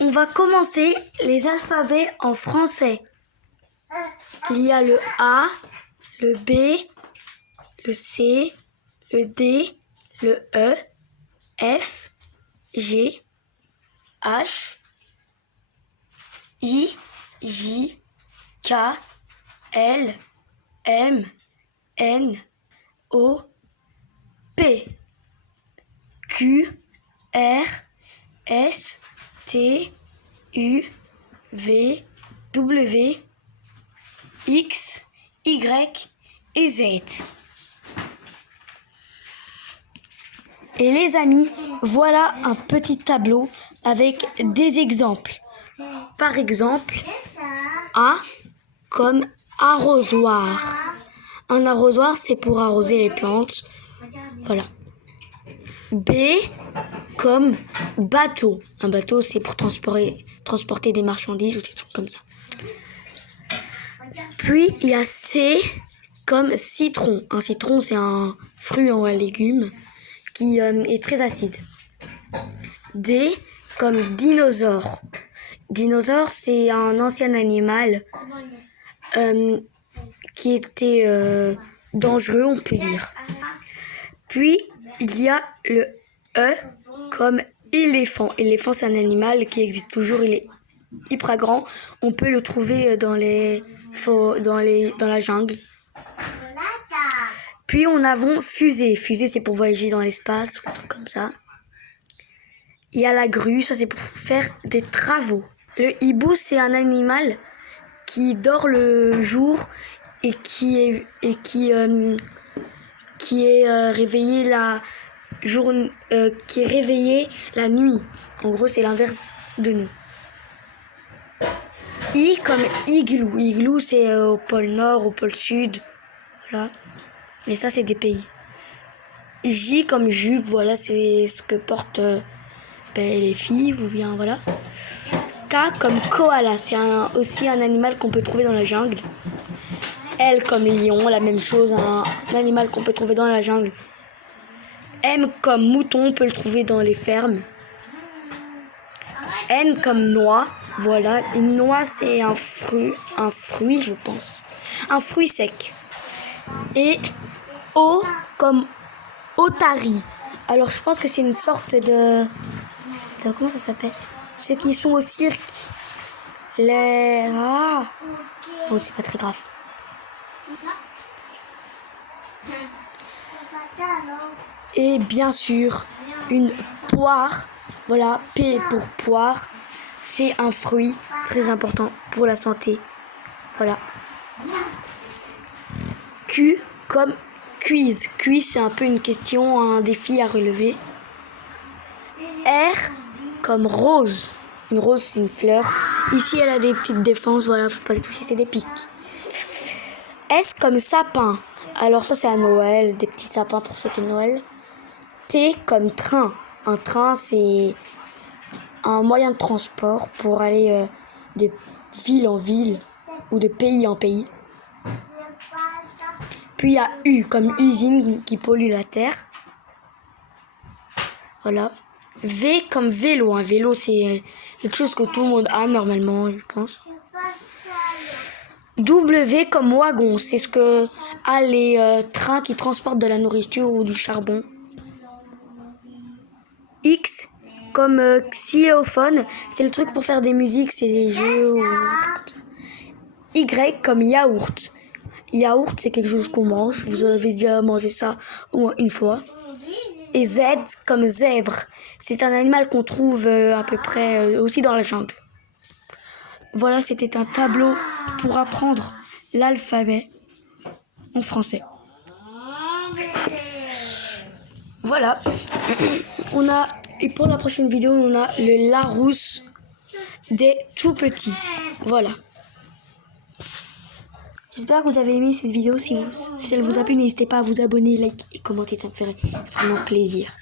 On va commencer les alphabets en français. Il y a le A, le B, le C, le D, le E, F, G, H, I, J, K, L, M, N, O, P, Q, R, S, T, U, V, W, X, Y et Z. Et les amis, voilà un petit tableau avec des exemples. Par exemple, A comme arrosoir. Un arrosoir, c'est pour arroser les plantes. Voilà. B comme bateau. Un bateau, c'est pour transporter des marchandises ou des trucs comme ça. Puis, il y a C comme citron. Un citron, c'est un fruit en légumes qui est très acide. D comme dinosaure. Dinosaure, c'est un ancien animal qui était dangereux, on peut dire. Puis, il y a le E comme éléphant. Éléphant, c'est un animal qui existe toujours, il est hyper grand. On peut le trouver dans la jungle. Puis, on a fusée. Fusée, c'est pour voyager dans l'espace ou des trucs comme ça. Il y a la grue, ça c'est pour faire des travaux. Le hibou, c'est un animal qui dort le jour et qui est réveillé la nuit. En gros, c'est l'inverse de nous. I comme igloo. Igloo, c'est au pôle Nord, au pôle Sud. Voilà. Et ça, c'est des pays. J comme jupe. Voilà, c'est ce que portent les filles. Ou bien, voilà. K comme koala. C'est aussi un animal qu'on peut trouver dans la jungle. L comme lion, la même chose, un animal qu'on peut trouver dans la jungle. M comme mouton, on peut le trouver dans les fermes. N comme noix, voilà. Une noix, c'est un fruit, je pense. Un fruit sec. Et O comme otarie. Alors, je pense que c'est une sorte de comment ça s'appelle? Ceux qui sont au cirque. Bon, c'est pas très grave. Et bien sûr, une poire. Voilà, P pour poire. C'est un fruit très important pour la santé. Voilà. Q comme quiz. Quiz, c'est un peu une question, un défi à relever. R comme rose. Une rose, c'est une fleur. Ici, elle a des petites défenses. Voilà, faut pas les toucher, c'est des pics. S comme sapin. Alors ça, c'est à Noël, des petits sapins pour fêter Noël. T comme train. Un train, c'est un moyen de transport pour aller de ville en ville ou de pays en pays. Puis il y a U comme usine qui pollue la terre. Voilà. V comme vélo. Un vélo, c'est quelque chose que tout le monde a normalement, je pense. W comme wagon. C'est ce que a les trains qui transportent de la nourriture ou du charbon. X comme xylophone. C'est le truc pour faire des musiques, c'est des jeux ou des trucs comme ça. Y comme yaourt. Yaourt, c'est quelque chose qu'on mange. Vous avez déjà mangé ça au moins une fois. Et Z comme zèbre. C'est un animal qu'on trouve à peu près aussi dans la jungle. Voilà, c'était un tableau pour apprendre l'alphabet en français. Voilà. Et pour la prochaine vidéo, on a le Larousse des tout petits. Voilà. J'espère que vous avez aimé cette vidéo. Si elle vous a plu, n'hésitez pas à vous abonner, like et commenter, ça me ferait vraiment plaisir.